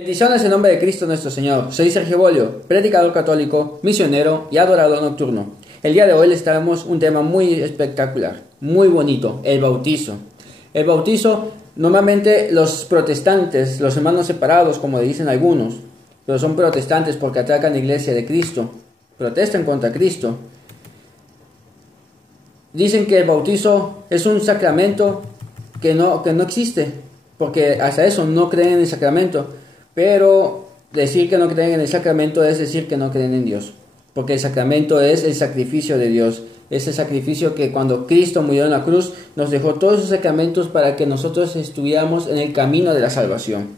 Bendiciones en nombre de Cristo nuestro Señor. Soy Sergio Bolio, predicador católico, misionero y adorador nocturno. El día de hoy les traemos un tema muy espectacular, muy bonito, el bautizo. El bautizo, normalmente los protestantes, los hermanos separados, como dicen algunos, pero son protestantes porque atacan la iglesia de Cristo, protestan contra Cristo. Dicen que el bautizo es un sacramento que no existe, porque hasta eso no creen en el sacramento. Pero decir que no creen en el sacramento es decir que no creen en Dios, porque el sacramento es el sacrificio de Dios, es el sacrificio que cuando Cristo murió en la cruz nos dejó todos esos sacramentos para que nosotros estuviéramos en el camino de la salvación.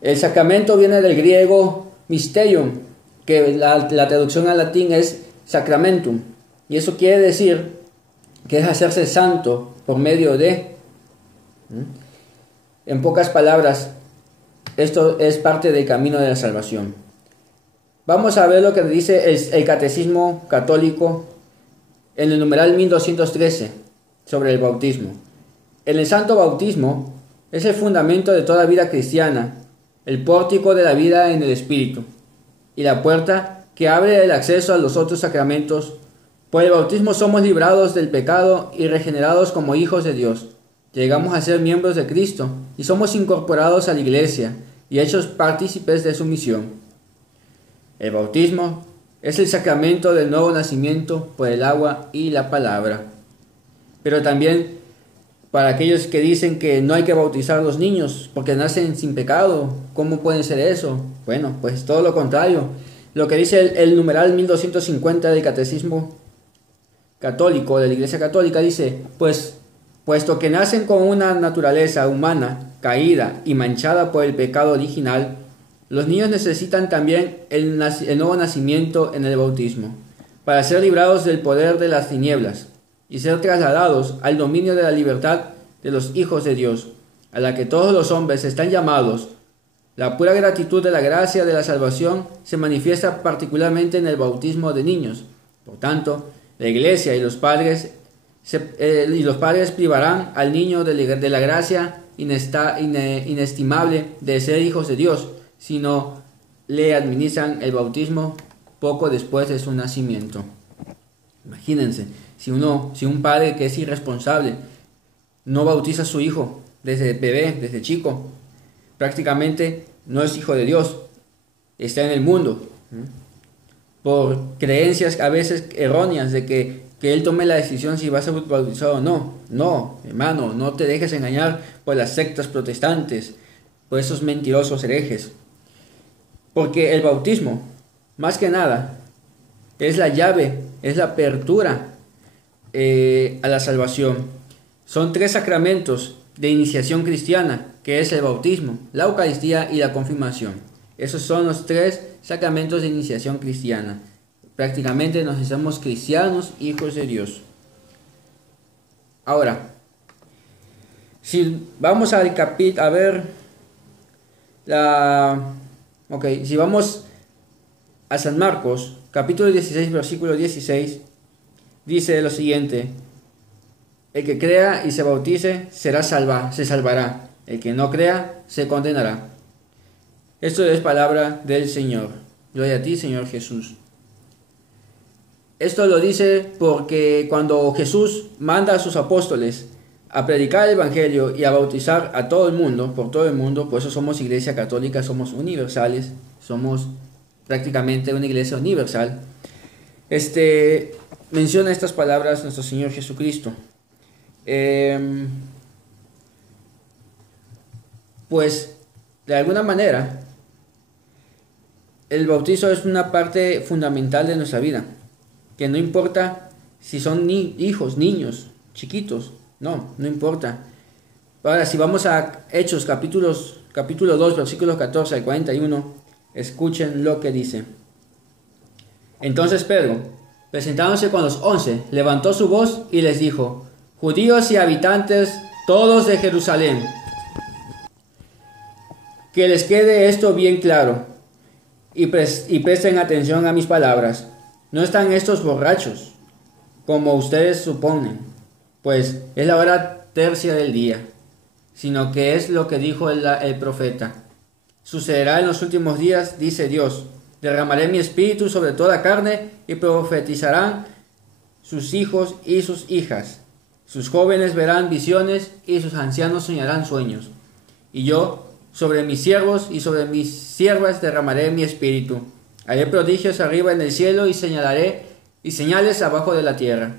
El sacramento viene del griego mysterium, que la traducción al latín es sacramentum, y eso quiere decir que es hacerse santo por medio de. En pocas palabras, esto es parte del camino de la salvación. Vamos a ver lo que dice el Catecismo Católico en el numeral 1213 sobre el bautismo. El santo bautismo es el fundamento de toda vida cristiana, el pórtico de la vida en el Espíritu y la puerta que abre el acceso a los otros sacramentos. Por el bautismo somos librados del pecado y regenerados como hijos de Dios. Llegamos a ser miembros de Cristo y somos incorporados a la Iglesia y hechos partícipes de su misión. El bautismo es el sacramento del nuevo nacimiento por el agua y la palabra. Pero también para aquellos que dicen que no hay que bautizar a los niños porque nacen sin pecado, ¿cómo puede ser eso? Bueno, pues todo lo contrario. Lo que dice el numeral 1250 del Catecismo Católico de la Iglesia Católica dice, puesto que nacen con una naturaleza humana caída y manchada por el pecado original, los niños necesitan también el nuevo nacimiento en el bautismo, para ser librados del poder de las tinieblas y ser trasladados al dominio de la libertad de los hijos de Dios, a la que todos los hombres están llamados. La pura gratitud de la gracia de la salvación se manifiesta particularmente en el bautismo de niños. Por tanto, la Iglesia y los padres privarán al niño de la gracia inestimable de ser hijos de Dios, si no le administran el bautismo poco después de su nacimiento. Imagínense, si un padre que es irresponsable no bautiza a su hijo desde bebé, desde chico, prácticamente no es hijo de Dios, está en el mundo, por creencias a veces erróneas de que él tome la decisión si va a ser bautizado o no. No, hermano, no te dejes engañar por las sectas protestantes, por esos mentirosos herejes. Porque el bautismo, más que nada, es la llave, es la apertura a la salvación. Son 3 sacramentos de iniciación cristiana, que es el bautismo, la Eucaristía y la confirmación. Esos son los 3 sacramentos de iniciación cristiana. Prácticamente nos hacemos cristianos, hijos de Dios. Ahora, si vamos si vamos a San Marcos, capítulo 16, versículo 16, dice lo siguiente: el que crea y se bautice se salvará, el que no crea se condenará. Esto es palabra del Señor. Gloria a ti, Señor Jesús. Esto lo dice porque cuando Jesús manda a sus apóstoles a predicar el Evangelio y a bautizar a todo el mundo, por todo el mundo, por eso somos Iglesia Católica, somos universales, somos prácticamente una iglesia universal, menciona estas palabras nuestro Señor Jesucristo. Pues de alguna manera el bautizo es una parte fundamental de nuestra vida, que no importa si son hijos, niños, chiquitos, no importa. Ahora, si vamos a Hechos capítulo 2, versículos 14 al 41, escuchen lo que dice. Entonces Pedro, presentándose con los 11, levantó su voz y les dijo: judíos y habitantes todos de Jerusalén, que les quede esto bien claro y presten atención a mis palabras. No están estos borrachos, como ustedes suponen, pues es la hora tercia del día, sino que es lo que dijo el profeta. sucederá en los últimos días, dice Dios. Derramaré mi espíritu sobre toda carne y profetizarán sus hijos y sus hijas. Sus jóvenes verán visiones y sus ancianos soñarán sueños. Y yo sobre mis siervos y sobre mis siervas derramaré mi espíritu. Haré prodigios arriba en el cielo y señales abajo de la tierra.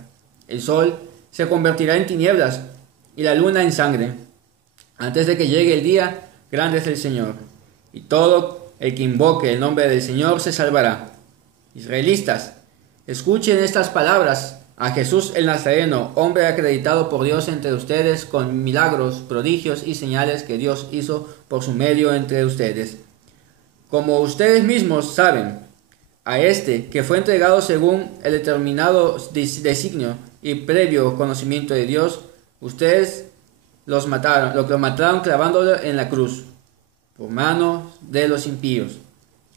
El sol se convertirá en tinieblas y la luna en sangre, antes de que llegue el día grande del Señor. Y todo el que invoque el nombre del Señor se salvará. Israelitas, escuchen estas palabras. A Jesús el Nazareno, hombre acreditado por Dios entre ustedes con milagros, prodigios y señales que Dios hizo por su medio entre ustedes. Como ustedes mismos saben, a este que fue entregado según el determinado designio y previo conocimiento de Dios, ustedes lo mataron clavándolo en la cruz, por manos de los impíos.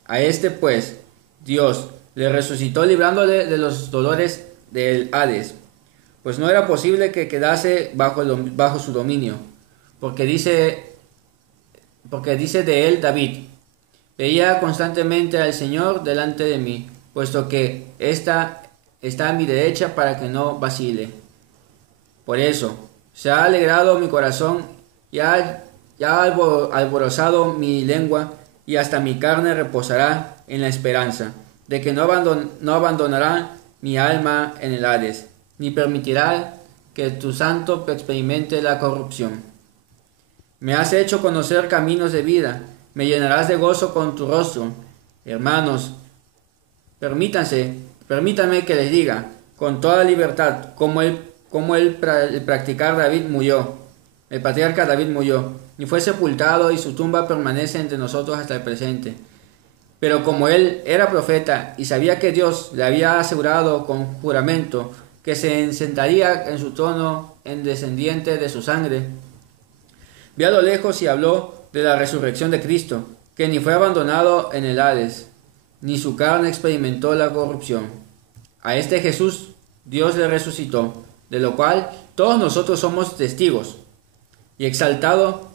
A este pues, Dios le resucitó librándole de los dolores del Hades, pues no era posible que quedase bajo su dominio, porque dice de él David: veía constantemente al Señor delante de mí, puesto que está a mi derecha para que no vacile. Por eso se ha alegrado mi corazón y ha alborozado mi lengua, y hasta mi carne reposará en la esperanza de que no abandonará mi alma en el Hades, ni permitirá que tu santo experimente la corrupción. Me has hecho conocer caminos de vida, me llenarás de gozo con tu rostro. Hermanos, permítanme que les diga con toda libertad cómo el patriarca David murió, y fue sepultado, y su tumba permanece entre nosotros hasta el presente. Pero como él era profeta y sabía que Dios le había asegurado con juramento que se sentaría en su trono en descendiente de su sangre, vio a lo lejos y habló de la resurrección de Cristo, que ni fue abandonado en el Hades, ni su carne experimentó la corrupción. A este Jesús Dios le resucitó, de lo cual todos nosotros somos testigos, y exaltado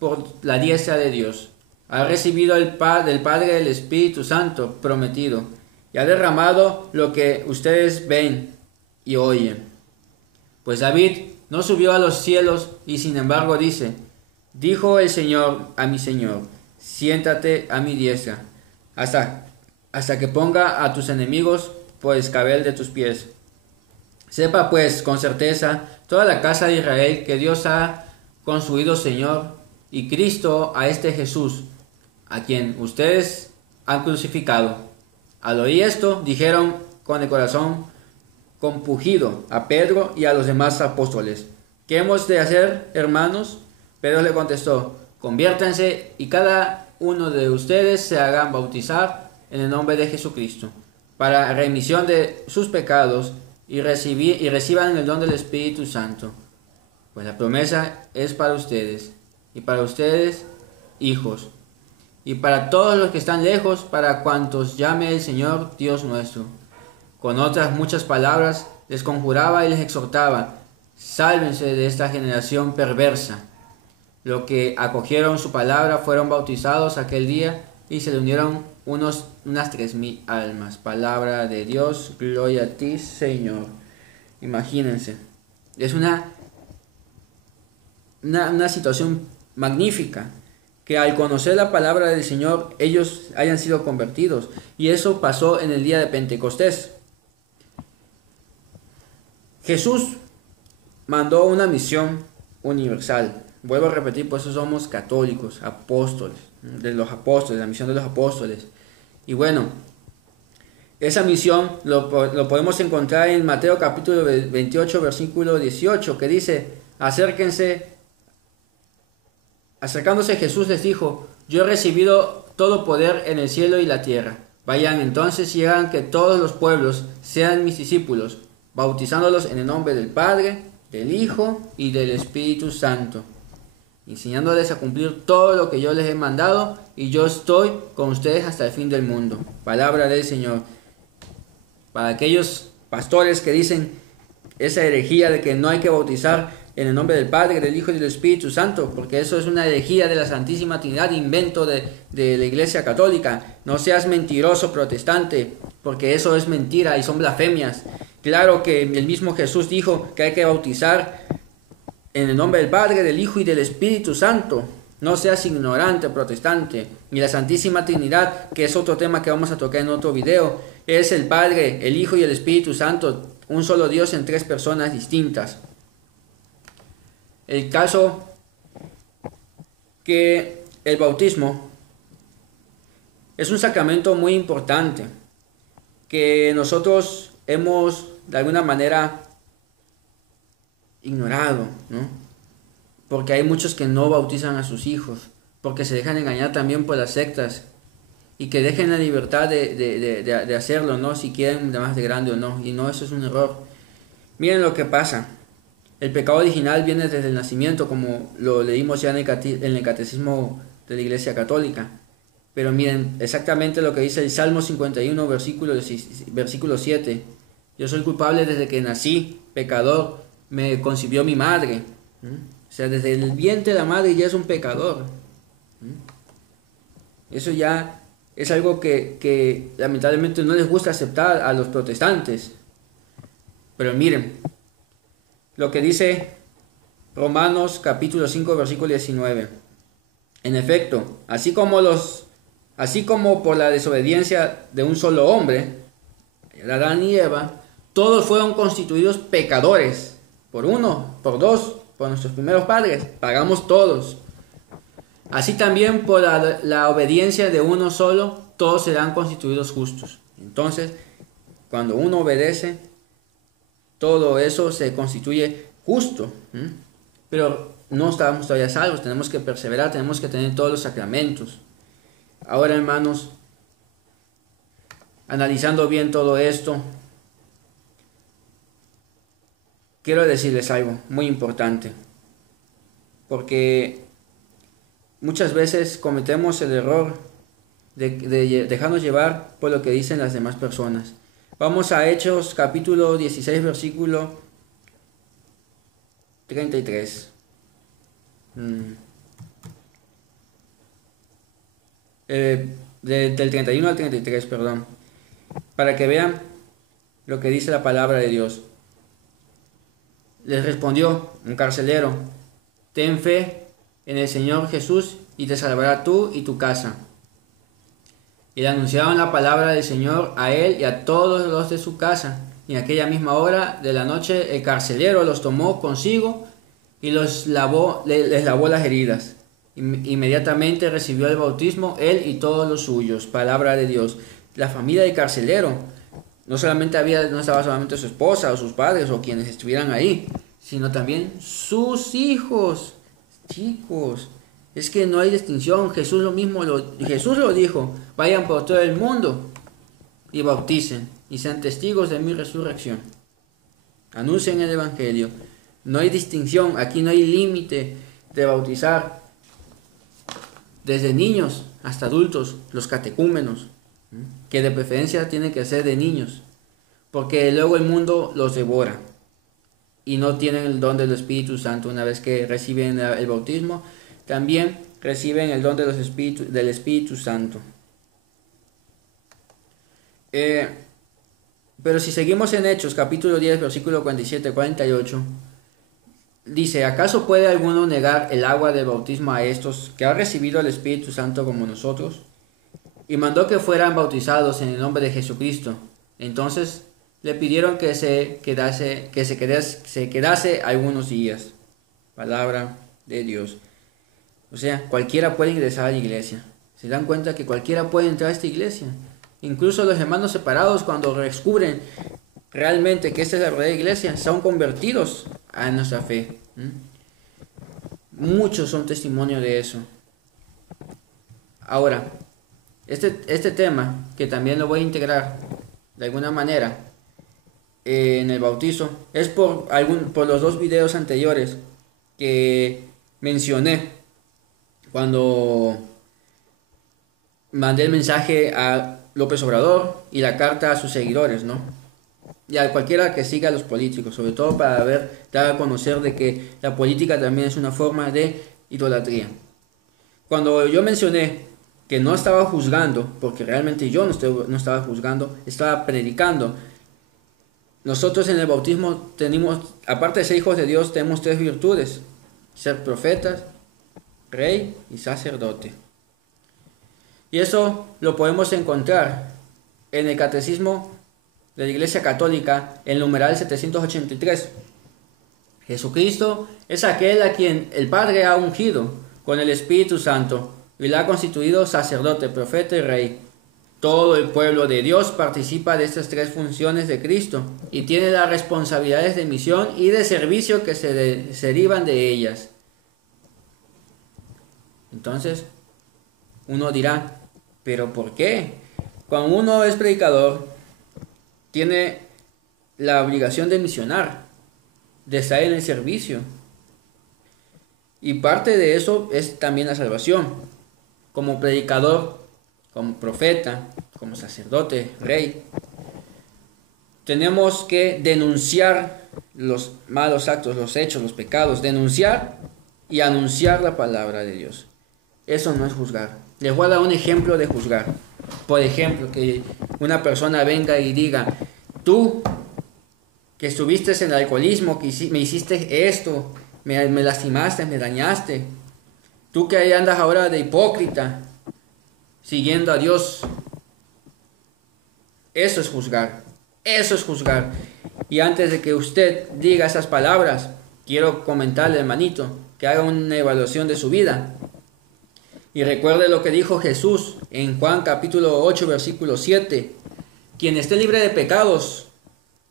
por la diestra de Dios, ha recibido del Padre el Espíritu Santo prometido, y ha derramado lo que ustedes ven y oyen. Pues David no subió a los cielos, y sin embargo dijo el Señor a mi Señor: siéntate a mi diestra, hasta que ponga a tus enemigos por escabel de tus pies. Sepa pues con certeza toda la casa de Israel que Dios ha construido Señor y Cristo a este Jesús, a quien ustedes han crucificado. Al oír esto, dijeron con el corazón compungido a Pedro y a los demás apóstoles: ¿qué hemos de hacer, hermanos? Pedro le contestó: conviértanse y cada uno de ustedes se hagan bautizar en el nombre de Jesucristo para remisión de sus pecados, y reciban el don del Espíritu Santo, pues la promesa es para ustedes y para ustedes hijos, y para todos los que están lejos, para cuantos llame el Señor Dios nuestro. Con otras muchas palabras les conjuraba y les exhortaba: sálvense de esta generación perversa. Los que acogieron su palabra fueron bautizados aquel día, y se le unieron unas 3,000 almas. Palabra de Dios, gloria a ti, Señor. Imagínense, es una situación magnífica, que al conocer la palabra del Señor ellos hayan sido convertidos, y eso pasó en el día de Pentecostés. Jesús mandó una misión universal. Vuelvo a repetir, por eso somos católicos, apóstoles, la misión de los apóstoles. Y bueno, esa misión lo podemos encontrar en Mateo capítulo 28, versículo 18, que dice: acercándose Jesús les dijo: yo he recibido todo poder en el cielo y la tierra. Vayan entonces y hagan que todos los pueblos sean mis discípulos, bautizándolos en el nombre del Padre, del Hijo y del Espíritu Santo, enseñándoles a cumplir todo lo que yo les he mandado, y yo estoy con ustedes hasta el fin del mundo. Palabra del Señor. Para aquellos pastores que dicen esa herejía de que no hay que bautizar en el nombre del Padre, del Hijo y del Espíritu Santo, porque eso es una herejía de la Santísima Trinidad, invento de la Iglesia Católica. No seas mentiroso protestante, porque eso es mentira y son blasfemias. Claro que el mismo Jesús dijo que hay que bautizar en el nombre del Padre, del Hijo y del Espíritu Santo. No seas ignorante protestante. Y la Santísima Trinidad, que es otro tema que vamos a tocar en otro video, es el Padre, el Hijo y el Espíritu Santo, un solo Dios en tres personas distintas. El caso que el bautismo es un sacramento muy importante que nosotros hemos de alguna manera ignorado, ¿no? Porque hay muchos que no bautizan a sus hijos, porque se dejan engañar también por las sectas, y que dejen la libertad de hacerlo, ¿no? Si quieren de más de grande o no, y no, eso es un error. Miren lo que pasa. El pecado original viene desde el nacimiento, como lo leímos ya en el Catecismo de la Iglesia Católica. Pero miren exactamente lo que dice el Salmo 51, versículo 7. Yo soy culpable desde que nací, pecador, me concibió mi madre. O sea, desde el vientre de la madre ya es un pecador. Eso ya es algo que lamentablemente no les gusta aceptar a los protestantes. Pero miren lo que dice Romanos capítulo 5, versículo 19. En efecto, así como por la desobediencia de un solo hombre, Adán y Eva, todos fueron constituidos pecadores. Por uno, por dos, por nuestros primeros padres, pagamos todos. Así también por la obediencia de uno solo, todos serán constituidos justos. Entonces, cuando uno obedece, todo eso se constituye justo. Pero no estamos todavía salvos, tenemos que perseverar, tenemos que tener todos los sacramentos. Ahora, hermanos, analizando bien todo esto, quiero decirles algo muy importante, porque muchas veces cometemos el error de dejarnos llevar por lo que dicen las demás personas. Vamos a Hechos capítulo 16, versículo 33. Del 31 al 33, perdón, para que vean lo que dice la palabra de Dios. Les respondió un carcelero: ten fe en el Señor Jesús y te salvará tú y tu casa. Y le anunciaron la palabra del Señor a él y a todos los de su casa. Y en aquella misma hora de la noche el carcelero los tomó consigo y les lavó las heridas. Inmediatamente recibió el bautismo él y todos los suyos. Palabra de Dios. La familia del carcelero no estaba solamente su esposa o sus padres o quienes estuvieran ahí, sino también sus hijos. Chicos, es que no hay distinción. Jesús lo dijo: vayan por todo el mundo y bauticen y sean testigos de mi resurrección. Anuncien el evangelio. No hay distinción, aquí no hay límite de bautizar. Desde niños hasta adultos, los catecúmenos, que de preferencia tienen que ser de niños, porque luego el mundo los devora y no tienen el don del Espíritu Santo. Una vez que reciben el bautismo, también reciben el don del Espíritu Santo. Pero si seguimos en Hechos capítulo 10, versículo 47-48, dice: ¿acaso puede alguno negar el agua del bautismo a estos que han recibido el Espíritu Santo como nosotros? Y mandó que fueran bautizados en el nombre de Jesucristo. Entonces le pidieron que se quedase algunos días. Palabra de Dios. O sea, cualquiera puede ingresar a la iglesia. Se dan cuenta que cualquiera puede entrar a esta iglesia. Incluso los hermanos separados, cuando descubren realmente que esta es la verdadera iglesia, son convertidos a nuestra fe. Muchos son testimonio de eso. Ahora, este tema, que también lo voy a integrar de alguna manera en el bautizo, es por los dos videos anteriores que mencioné cuando mandé el mensaje a López Obrador y la carta a sus seguidores, ¿no? y a cualquiera que siga a los políticos, sobre todo para dar a conocer de que la política también es una forma de idolatría. Cuando yo mencioné que no estaba juzgando, porque realmente yo no estaba juzgando, estaba predicando. Nosotros en el bautismo tenemos, aparte de ser hijos de Dios, tenemos 3 virtudes: ser profetas, rey y sacerdote. Y eso lo podemos encontrar en el Catecismo de la Iglesia Católica, el numeral 783. Jesucristo es aquel a quien el Padre ha ungido con el Espíritu Santo y le ha constituido sacerdote, profeta y rey. Todo el pueblo de Dios participa de estas 3 funciones de Cristo y tiene las responsabilidades de misión y de servicio que se derivan de ellas. Entonces, uno dirá, ¿pero por qué? Cuando uno es predicador, tiene la obligación de misionar, de estar en el servicio. Y parte de eso es también la salvación. Como predicador, como profeta, como sacerdote, rey, tenemos que denunciar los malos actos, los hechos, los pecados, denunciar y anunciar la palabra de Dios. Eso no es juzgar. Les voy a dar un ejemplo de juzgar. Por ejemplo, que una persona venga y diga, tú que estuviste en el alcoholismo, que me hiciste esto, me lastimaste, me dañaste. Tú que ahí andas ahora de hipócrita, siguiendo a Dios. Eso es juzgar. Eso es juzgar. Y antes de que usted diga esas palabras, quiero comentarle, hermanito, que haga una evaluación de su vida. Y recuerde lo que dijo Jesús en Juan capítulo 8, versículo 7. Quien esté libre de pecados,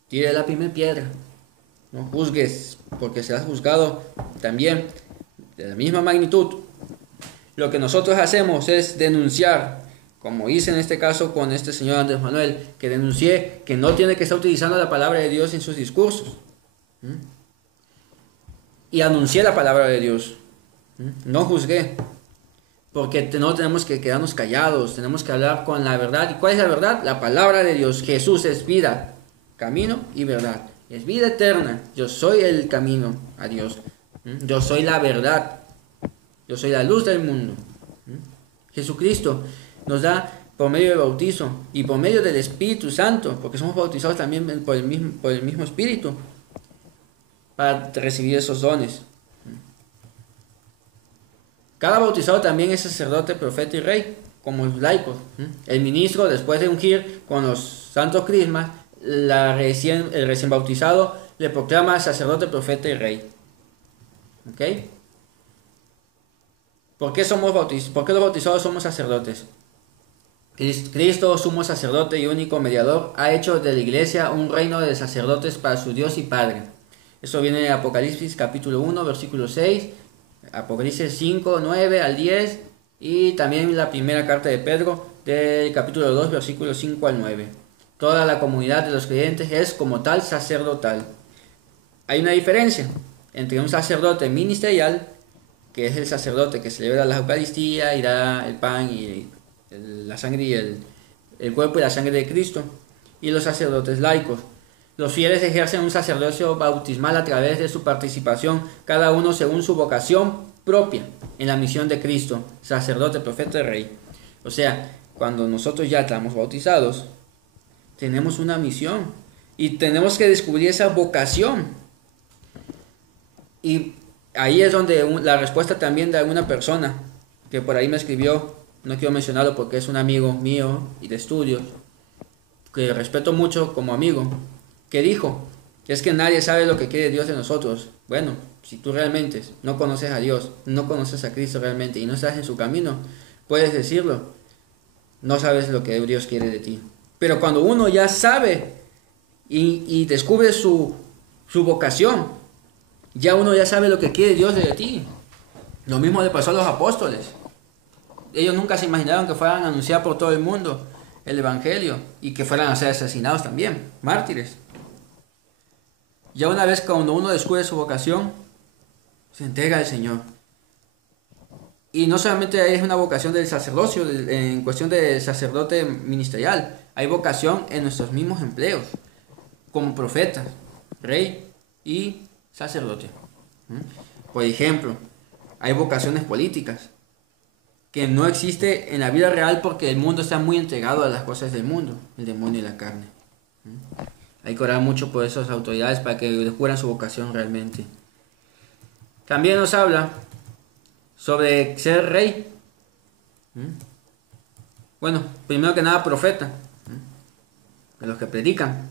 tire la primera piedra. No juzgues, porque serás juzgado también de la misma magnitud. Lo que nosotros hacemos es denunciar, como hice en este caso con este señor Andrés Manuel, que denuncié que no tiene que estar utilizando la palabra de Dios en sus discursos. Y anuncié la palabra de Dios. No juzgué. Porque no tenemos que quedarnos callados, tenemos que hablar con la verdad. ¿Y cuál es la verdad? La palabra de Dios. Jesús es vida, camino y verdad. Es vida eterna. Yo soy el camino a Dios. Yo soy la verdad. Yo soy la luz del mundo. Jesucristo nos da por medio del bautizo y por medio del Espíritu Santo, porque somos bautizados también por el mismo Espíritu, para recibir esos dones. Cada bautizado también es sacerdote, profeta y rey, como los laicos. El ministro, después de ungir con los santos crismas, el recién bautizado le proclama sacerdote, profeta y rey. ¿Ok? ¿Por qué los bautizados somos sacerdotes? Cristo, sumo sacerdote y único mediador, ha hecho de la iglesia un reino de sacerdotes para su Dios y Padre. Eso viene de Apocalipsis capítulo 1, versículo 6, Apocalipsis 5, 9 al 10 y también la primera carta de Pedro del capítulo 2, versículos 5 al 9. Toda la comunidad de los creyentes es como tal sacerdotal. Hay una diferencia entre un sacerdote ministerial, que es el sacerdote que celebra la Eucaristía y da el pan y la sangre y el cuerpo y la sangre de Cristo, y los sacerdotes laicos. Los fieles ejercen un sacerdocio bautismal a través de su participación, cada uno según su vocación propia, en la misión de Cristo, sacerdote, profeta y rey. O sea, cuando nosotros ya estamos bautizados, tenemos una misión y tenemos que descubrir esa vocación. Y ahí es donde la respuesta también de alguna persona que por ahí me escribió, no quiero mencionarlo porque es un amigo mío y de estudios, que respeto mucho como amigo, que dijo, es que nadie sabe lo que quiere Dios de nosotros. Bueno, si tú realmente no conoces a Dios, no conoces a Cristo realmente y no estás en su camino, puedes decirlo, no sabes lo que Dios quiere de ti. Pero cuando uno ya sabe y descubre su vocación, ya uno ya sabe lo que quiere Dios de ti. Lo mismo le pasó a los apóstoles. Ellos nunca se imaginaron que fueran a anunciar por todo el mundo el Evangelio y que fueran a ser asesinados también, mártires. Ya una vez cuando uno descubre su vocación, se entrega al Señor. Y no solamente es una vocación del sacerdocio, en cuestión del sacerdote ministerial, hay vocación en nuestros mismos empleos. como profeta, rey y sacerdote. Por ejemplo, hay vocaciones políticas que no existe en la vida real porque el mundo está muy entregado a las cosas del mundo, el demonio y la carne. Hay que orar mucho por esas autoridades para que descubran su vocación realmente. También nos habla sobre ser rey. Bueno, primero que nada profeta, de los que predican.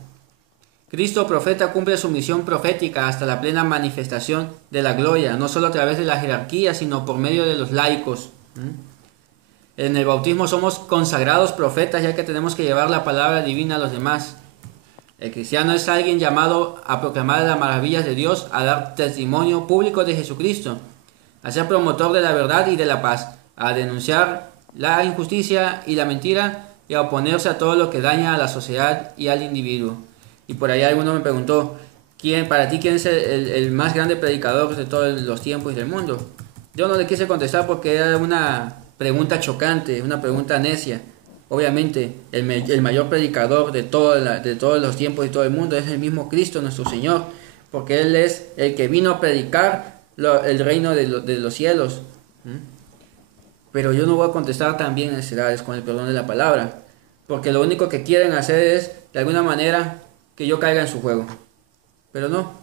Cristo profeta cumple su misión profética hasta la plena manifestación de la gloria, no solo a través de la jerarquía, sino por medio de los laicos. En el bautismo somos consagrados profetas, ya que tenemos que llevar la palabra divina a los demás. El cristiano es alguien llamado a proclamar las maravillas de Dios, a dar testimonio público de Jesucristo, a ser promotor de la verdad y de la paz, a denunciar la injusticia y la mentira y a oponerse a todo lo que daña a la sociedad y al individuo. Y por ahí alguno me preguntó, para ti quién es el más grande predicador de todos los tiempos y del mundo? Yo no le quise contestar porque era una pregunta chocante, una pregunta necia. Obviamente el mayor predicador de todos los tiempos y todo el mundo es el mismo Cristo, nuestro Señor, porque Él es el que vino a predicar el reino de los cielos. Pero yo no voy a contestar también necedades con el perdón de la palabra, porque lo único que quieren hacer es, de alguna manera, que yo caiga en su juego. Pero no,